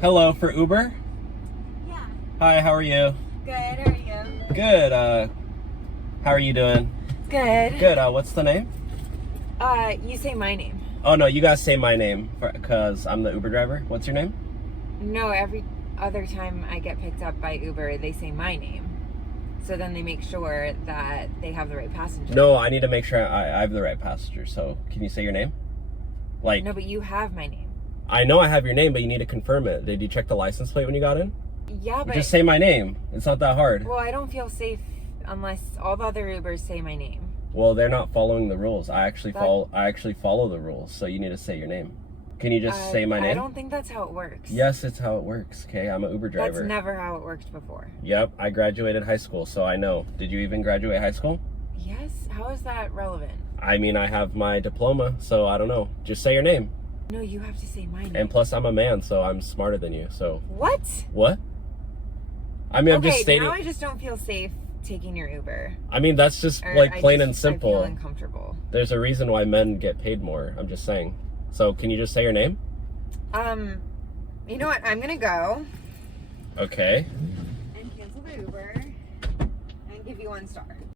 Hello, for Uber? Yeah. Hi, how are you? Good, how are you? Good, how are you doing? Good. Good, what's the name? You say my name. Oh, no, you guys say my name, because I'm the Uber driver. What's your name? No, every other time I get picked up by Uber, they say my name. So then they make sure that they have the right passenger. No, I need to make sure I have the right passenger, so can you say your name? Like, No, but you have my name. I know I have your name, but you need to confirm it. Did you check the license plate when you got in? Yeah, but... Just say my name. It's not that hard. Well, I don't feel safe unless all the other Ubers say my name. Well, they're not following the rules. I actually follow the rules, so you need to say your name. Can you just say my name? I don't think that's how it works. Yes, it's how it works, okay? I'm an Uber driver. That's never how it worked before. Yep, I graduated high school, so I know. Did you even graduate high school? Yes? How is that relevant? I mean, I have my diploma, so I don't know. Just say your name. No, you have to say my name. And plus, I'm a man, so I'm smarter than you, so... What? What? I mean, I'm just stating... now I just don't feel safe taking your Uber. I mean, that's just, plain and simple. I feel uncomfortable. There's a reason why men get paid more. I'm just saying. So, can you just say your name? You know what? I'm gonna go. Okay. And cancel the Uber. And give you 1 star.